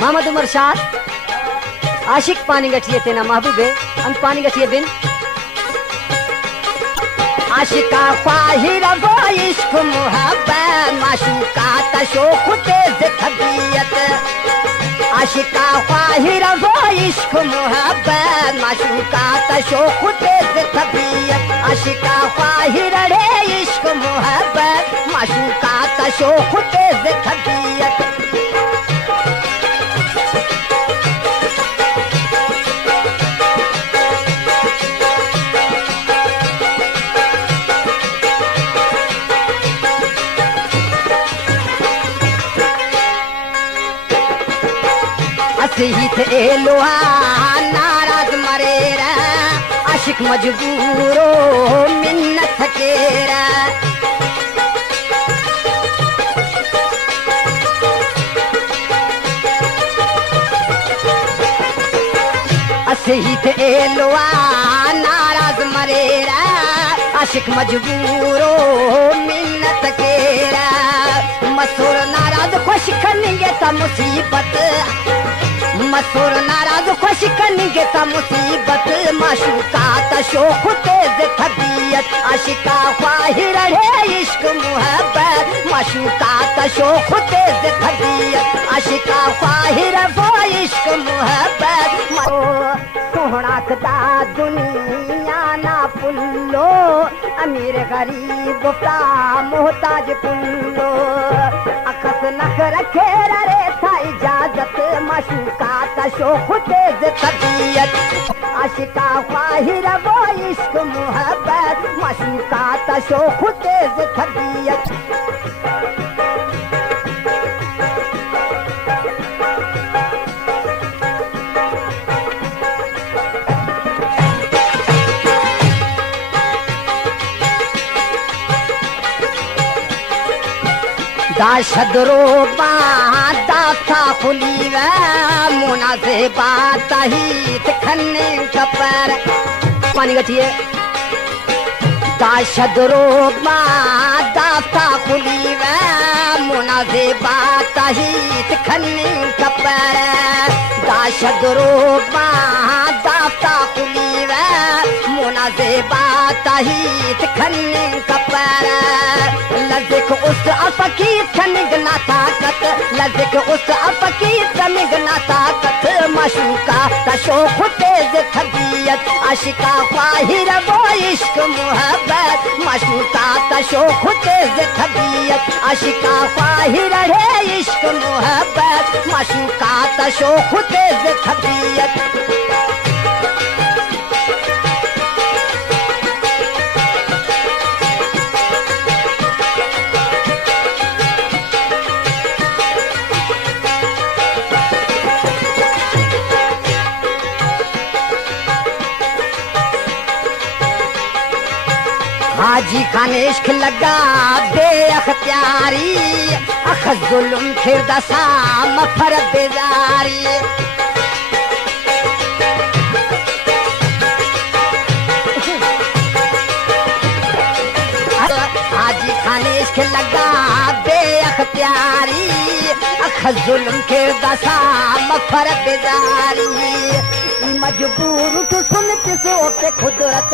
मोहम्मद उमर शाह आशिक पानी गठिए तेना महबूबे अन पानी गठिए बिन आशिका ख्वाहिर वो इश्क मोहब्बत माशूका तशोख तेज तबीयत आशिका ख्वाहिर वो इश्क मोहब्बत माशूका तशोख तेज तबीयत आशिका ख्वाहिर रे इश्क मोहब्बत माशूका तशोख तेज तबीयत हित ए लोहा नाराज मरेरा आशिक मजबूरो मिन्नत केरा हित ए लोहा नाराज मरेरा आशिक मजबूरो मिन्नत केरा मसूर नाराज खुश करेंगे ता मुसीबत मसूर नाराज खुश करेंगे ता मुसीबत माशूका तशोख तेज तबीयत आशिका ख्वाहिर है इश्क मोहब्बत माशूका तशोख तेज तबीयत आशिका ख्वाहिर वो इश्क मोहब्बत सोहना कदा दुनिया ना पुल्लो अमीर गरीब का मोहताज पुल्लो अखस नख रखे रे था इजाजत माशूका तशोख तेज तबीयत आशिका ख्वाहिर वो इश्क मोहब्बत माशूका तशोख तेज तबीयत दाशदरो दाता खुली व मुनासे बात ही खन्ने कपर पानी गठिए दाशदरो दाता खुली व मुनासे बात ही खन्ने कपर दाशदरो दाता खुली व मुनासे बात ही खन्ने कपर लज़िक उस अफकी निगना ताकत लज़िक उस अफकी निगना ताकत माशूका तशोख तेज तबीयत आशिका ख्वाहिर वो इश्क मोहब्बत माशूका तशोख तेज तबीयत आशिका ख्वाहिर है इश्क मोहब्बत माशूका तशोख तेज तबीयत हाजी खान इश्क लगा बे अख्तियारी अख जुल्म फिर दसा मफर बेजारी हाजी खान इश्क लगा बे अख्तियारी अख जुल्म फिर दसा मफर बेजारी मजबूर तो सुनते से ओटे खुदरत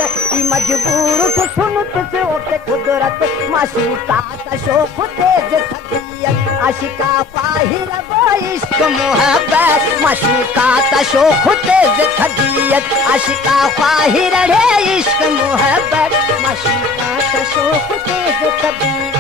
मजबूर तो सुनते से ओटे खुदरत माशूका तशोख तेज तबीयत आशिका ख्वाहिर वो इश्क मोहब्बत माशूका तशोख तेज तबीयत आशिका ख्वाहिर है इश्क मोहब्बत माशूका तशोख तेज तबीयत